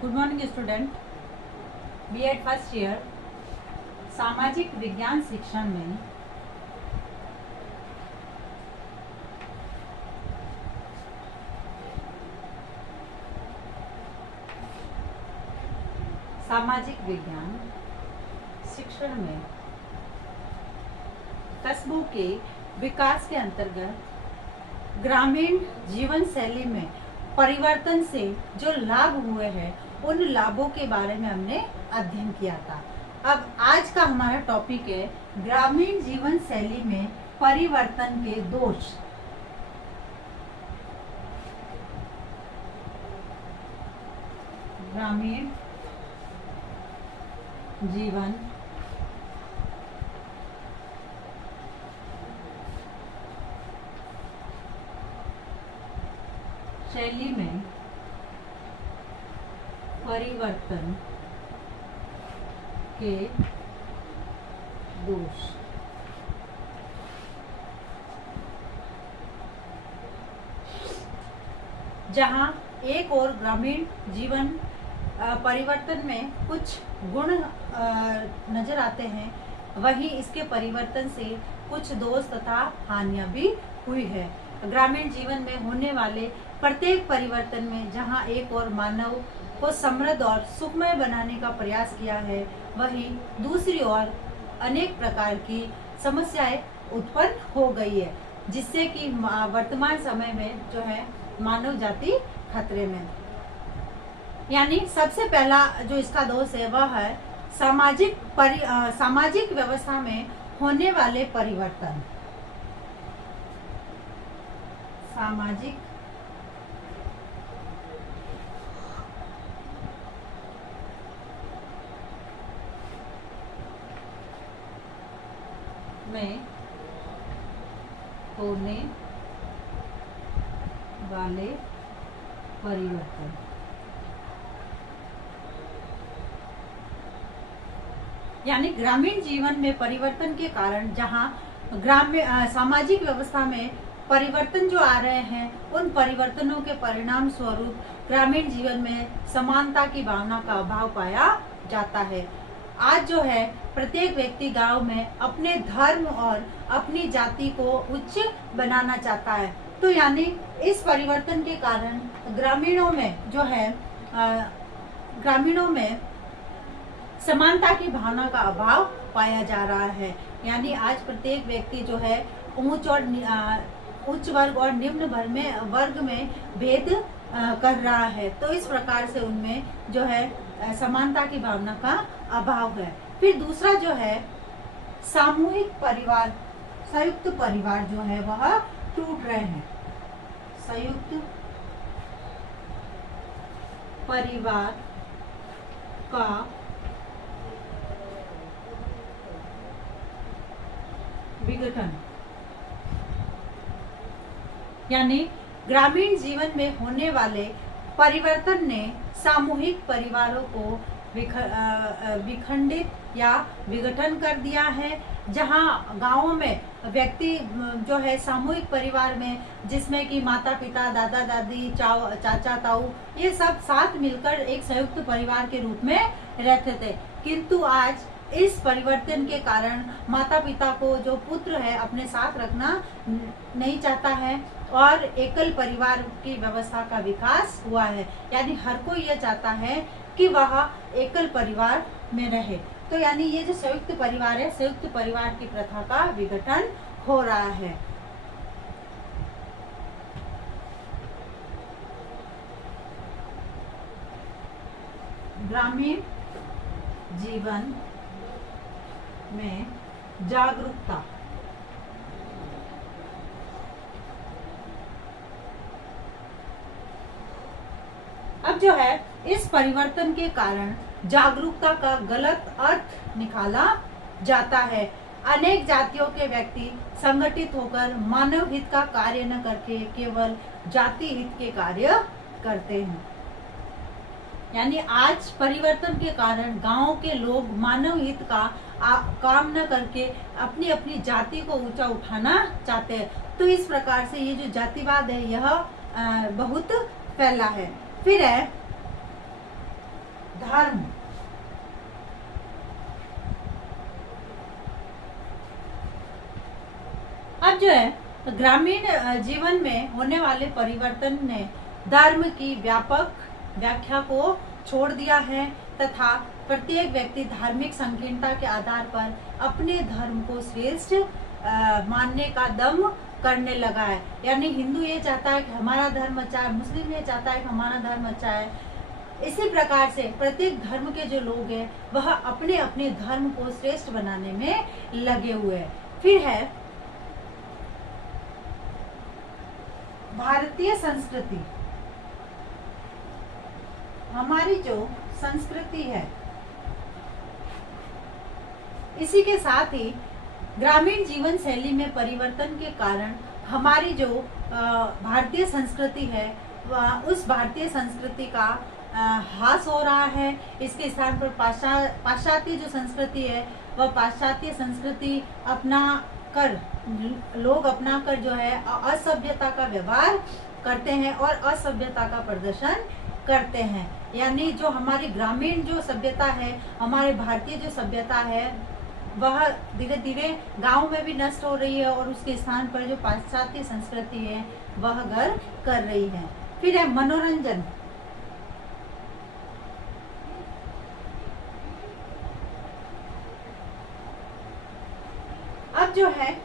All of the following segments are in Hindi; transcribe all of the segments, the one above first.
Good morning student. BEd first year सामाजिक विज्ञान शिक्षण में सामाजिक विज्ञान शिक्षण में कस्बों के विकास के अंतर्गत ग्रामीण जीवन शैली में परिवर्तन से जो लाभ हुए हैं उन लाभों के बारे में हमने अध्ययन किया था। अब आज का हमारा टॉपिक है ग्रामीण जीवन शैली में परिवर्तन के दोष। ग्रामीण जीवन शैली में परिवर्तन के दोष। जहां एक और ग्रामीण जीवन परिवर्तन में कुछ गुण नजर आते हैं, वहीं इसके परिवर्तन से कुछ दोष तथा हानियां भी हुई है। ग्रामीण जीवन में होने वाले प्रत्येक परिवर्तन में जहां एक और मानव को समृद्ध और सुखमय बनाने का प्रयास किया है, वहीं दूसरी ओर अनेक प्रकार की समस्याएं उत्पन्न हो गई है, जिससे कि वर्तमान समय में जो है मानव जाति खतरे में। यानी सबसे पहला जो इसका दोष है वह है सामाजिक व्यवस्था में होने वाले परिवर्तन। सामाजिक में होने वाले परिवर्तन। यानी ग्रामीण जीवन में परिवर्तन के कारण जहां सामाजिक व्यवस्था में परिवर्तन जो आ रहे हैं, उन परिवर्तनों के परिणाम स्वरूप ग्रामीण जीवन में समानता की भावना का अभाव पाया जाता है। आज जो है प्रत्येक व्यक्ति गांव में अपने धर्म और अपनी जाति को उच्च बनाना चाहता है। तो यानी इस परिवर्तन के कारण ग्रामीणों में समानता की भावना का अभाव पाया जा रहा है। यानी आज प्रत्येक व्यक्ति जो है उच्च वर्ग और निम्न वर्ग में भेद कर रहा है। तो इस प्रकार से उनमें जो है समानता की भावना का अभाव है। फिर दूसरा जो है सामूहिक परिवार, संयुक्त परिवार जो है वह टूट रहे हैं। संयुक्त परिवार का विघटन। यानी ग्रामीण जीवन में होने वाले परिवर्तन ने सामूहिक परिवारों को विखंडित या विघटन कर दिया है। जहां गांवों में व्यक्ति जो है सामूहिक परिवार में, जिसमें कि माता पिता, दादा दादी, चाचा ताऊ, ये सब साथ मिलकर एक संयुक्त परिवार के रूप में रहते थे। किंतु आज इस परिवर्तन के कारण माता पिता को जो पुत्र है अपने साथ रखना नहीं चाहता है और एकल परिवार की व्यवस्था का विकास हुआ है। यानी हर कोई ये चाहता है कि वह एकल परिवार में रहे। तो यानी ये जो संयुक्त परिवार है, संयुक्त परिवार की प्रथा का विघटन हो रहा है। ग्रामीण जीवन में जागरूकता। अब जो है इस परिवर्तन के कारण जागरूकता का गलत अर्थ निकाला जाता है। अनेक जातियों के व्यक्ति संगठित होकर मानव हित का कार्य न करके केवल जाति हित के कार्य करते हैं। यानी आज परिवर्तन के कारण गांव के लोग मानव हित का काम न करके अपनी अपनी जाति को ऊंचा उठाना चाहते हैं। तो इस प्रकार से ये जो जातिवाद है यह बहुत फैला है। फिर है धर्म। अब जो है ग्रामीण जीवन में होने वाले परिवर्तन ने धर्म की व्यापक व्याख्या को छोड़ दिया है तथा प्रत्येक व्यक्ति धार्मिक संकीर्णता के आधार पर अपने धर्म को श्रेष्ठ मानने का दम करने लगा है। यानी हिंदू ये चाहता है कि हमारा धर्म अच्छा है, मुस्लिम ये चाहता है कि हमारा धर्म अच्छा है। इसी प्रकार से प्रत्येक धर्म के जो लोग हैं वह अपने अपने धर्म को श्रेष्ठ बनाने में लगे हुए हैं। फिर है भारतीय संस्कृति। हमारी जो संस्कृति है, इसी के साथ ही ग्रामीण जीवन शैली में परिवर्तन के कारण हमारी जो भारतीय संस्कृति है उस भारतीय संस्कृति का ह्रास हो रहा है। इसके स्थान पर पाश्चात्य जो संस्कृति है वह पाश्चात्य संस्कृति लोग अपना कर जो है असभ्यता का व्यवहार करते हैं और असभ्यता का प्रदर्शन करते हैं। यानी जो हमारी ग्रामीण जो सभ्यता है, हमारे भारतीय जो सभ्यता है, वह धीरे धीरे गांव में भी नष्ट हो रही है और उसके स्थान पर जो पाश्चात्य संस्कृति है वह घर कर रही है। फिर है मनोरंजन। अब जो है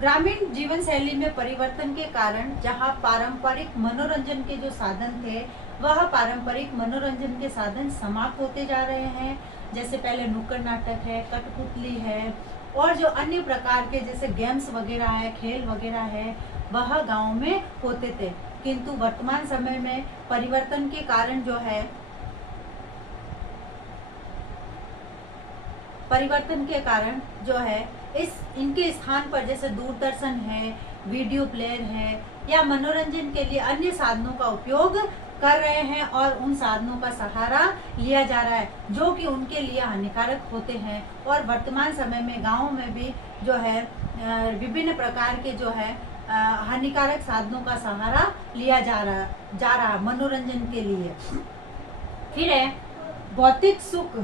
ग्रामीण जीवन शैली में परिवर्तन के कारण जहां पारंपरिक मनोरंजन के जो साधन थे वह पारंपरिक मनोरंजन के साधन समाप्त होते जा रहे हैं। जैसे पहले नुक्कड़ नाटक है, कठपुतली है और जो अन्य प्रकार के जैसे गेम्स वगैरह है, खेल वगैरह है, वह गांव में होते थे। किंतु वर्तमान समय में परिवर्तन के कारण जो है इनके स्थान पर जैसे दूरदर्शन है, वीडियो प्लेयर है या मनोरंजन के लिए अन्य साधनों का उपयोग कर रहे हैं और उन साधनों का सहारा लिया जा रहा है जो कि उनके लिए हानिकारक होते हैं। और वर्तमान समय में गाँव में भी जो है विभिन्न प्रकार के जो है हानिकारक साधनों का सहारा लिया जा रहा मनोरंजन के लिए। फिर है भौतिक सुख।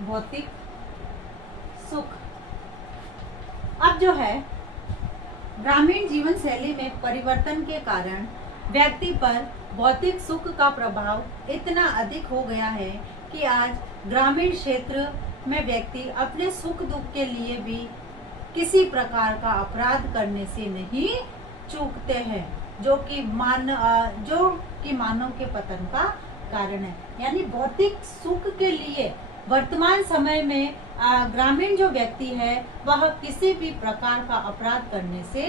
भौतिक सुख। अब जो है ग्रामीण जीवन शैली में परिवर्तन के कारण व्यक्ति पर भौतिक सुख का प्रभाव इतना अधिक हो गया है कि आज ग्रामीण क्षेत्र में व्यक्ति अपने सुख दुख के लिए भी किसी प्रकार का अपराध करने से नहीं चूकते हैं, जो कि मानव के पतन का कारण है। यानी भौतिक सुख के लिए वर्तमान समय में ग्रामीण जो व्यक्ति है वह किसी भी प्रकार का अपराध करने से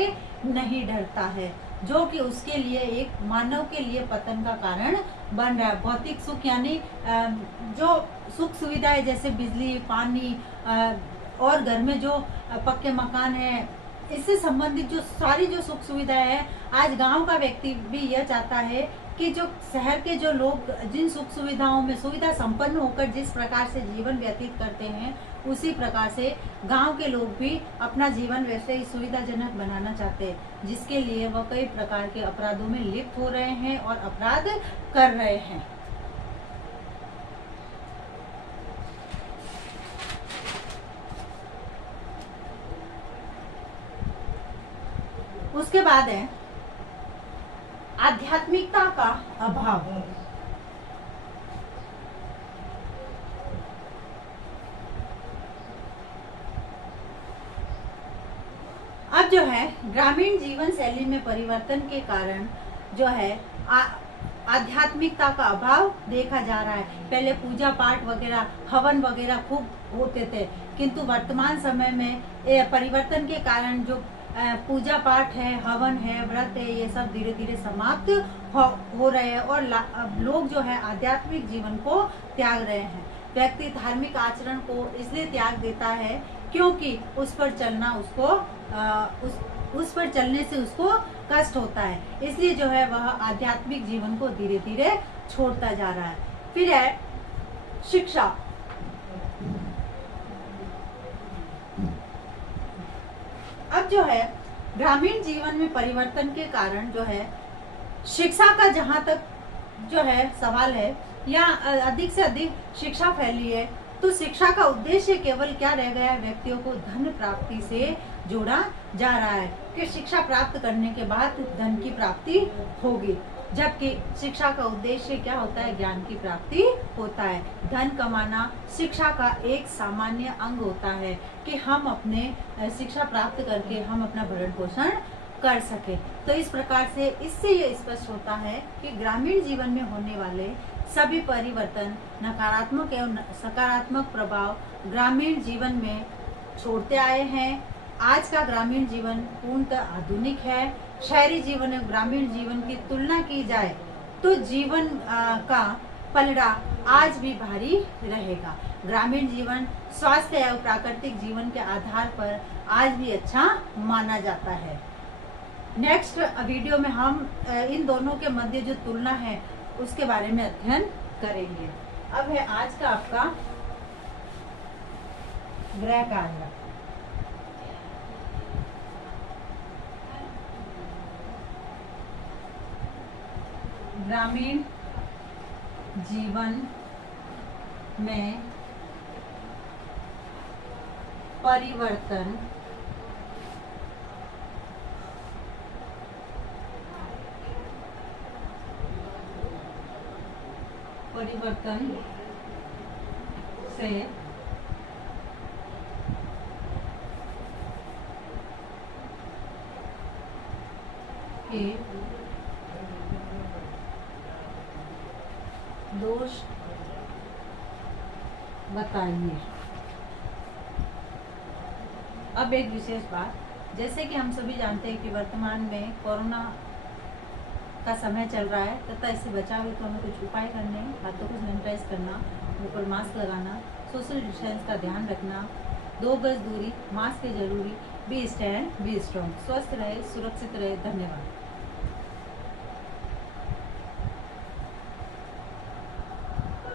नहीं डरता है, जो कि उसके लिए एक मानव के लिए पतन का कारण बन रहा है। भौतिक सुख यानी जो सुख सुविधाएं जैसे बिजली, पानी और घर में जो पक्के मकान है, इससे संबंधित जो सारी जो सुख सुविधाएं है, आज गांव का व्यक्ति भी यह चाहता है कि जो शहर के जो लोग जिन सुख सुविधाओं में सुविधा संपन्न होकर जिस प्रकार से जीवन व्यतीत करते हैं, उसी प्रकार से गांव के लोग भी अपना जीवन वैसे ही सुविधाजनक बनाना चाहते हैं, जिसके लिए वह कई प्रकार के अपराधों में लिप्त हो रहे हैं और अपराध कर रहे हैं। उसके बाद है आध्यात्मिकता का अभाव। अब जो है ग्रामीण जीवन शैली में परिवर्तन के कारण जो है आध्यात्मिकता का अभाव देखा जा रहा है। पहले पूजा पाठ वगैरह, हवन वगैरह खूब होते थे, किंतु वर्तमान समय में परिवर्तन के कारण जो पूजा पाठ है, हवन है, व्रत है, ये सब धीरे धीरे समाप्त हो रहे हैं और लोग जो है आध्यात्मिक जीवन को त्याग रहे हैं। व्यक्ति धार्मिक आचरण को इसलिए त्याग देता है क्योंकि उस पर चलने से उसको कष्ट होता है, इसलिए जो है वह आध्यात्मिक जीवन को धीरे धीरे छोड़ता जा रहा है। फिर है शिक्षा। अब जो है ग्रामीण जीवन में परिवर्तन के कारण जो है शिक्षा का जहाँ तक जो है सवाल है, या अधिक से अधिक शिक्षा फैली है, तो शिक्षा का उद्देश्य केवल क्या रह गया है, व्यक्तियों को धन प्राप्ति से जोड़ा जा रहा है कि शिक्षा प्राप्त करने के बाद धन की प्राप्ति होगी, जबकि शिक्षा का उद्देश्य क्या होता है, ज्ञान की प्राप्ति होता है। धन कमाना शिक्षा का एक सामान्य अंग होता है कि हम अपने शिक्षा प्राप्त करके हम अपना भरण पोषण कर सके। तो इस प्रकार से इससे ये स्पष्ट होता है कि ग्रामीण जीवन में होने वाले सभी परिवर्तन, नकारात्मक एवं सकारात्मक प्रभाव ग्रामीण जीवन में छोड़ते आए हैं। आज का ग्रामीण जीवन पूर्णतः आधुनिक है। शहरी जीवन और ग्रामीण जीवन की तुलना की जाए तो जीवन का पलड़ा आज भी भारी रहेगा। ग्रामीण जीवन स्वास्थ्य एवं प्राकृतिक जीवन के आधार पर आज भी अच्छा माना जाता है। नेक्स्ट वीडियो में हम इन दोनों के मध्य जो तुलना है उसके बारे में अध्ययन करेंगे। अब है आज का आपका गृह कार्य। ग्रामीण जीवन में परिवर्तन से के दोष बताइए। अब एक विशेष बात, जैसे कि हम सभी जानते हैं कि वर्तमान में कोरोना का समय चल रहा है तथा इससे बचाव हेतु हमें कुछ उपाय करने हैं। हाथों को सैनिटाइज करना, मुंह पर मास्क लगाना, सोशल डिस्टेंस का ध्यान रखना, 2 गज दूरी, मास्क है जरूरी। Be stand be strong. स्वस्थ रहे, सुरक्षित रहे। धन्यवाद।